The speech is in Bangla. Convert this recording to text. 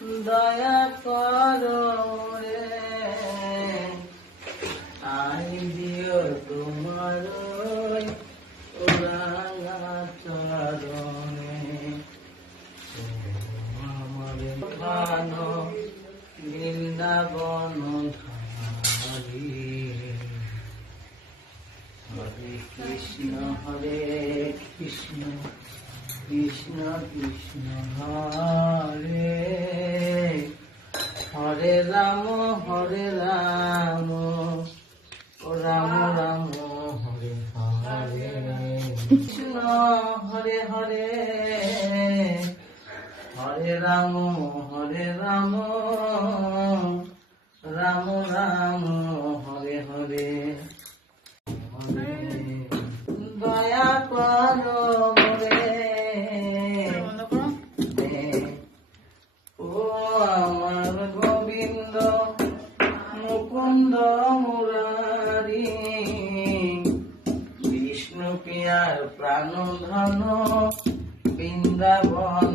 দয়া করো রে, আই দিও তোমার রাঙা চরণে। আমার ভানো বৃন্দাবন ধারী। হরে কৃষ্ণ কৃষ্ণ কৃষ্ণ হরে হরে, রাম রাম রাম হরে হরে, কৃষ্ণ হরে হরে, হরে রাম রাম রাম হরে হরে। দয়া করো রে, ও আমার গোবিন্দ মুকুন্দ মুরারি, বিষ্ণু প্রিয়ার প্রাণ ধন বৃন্দাবন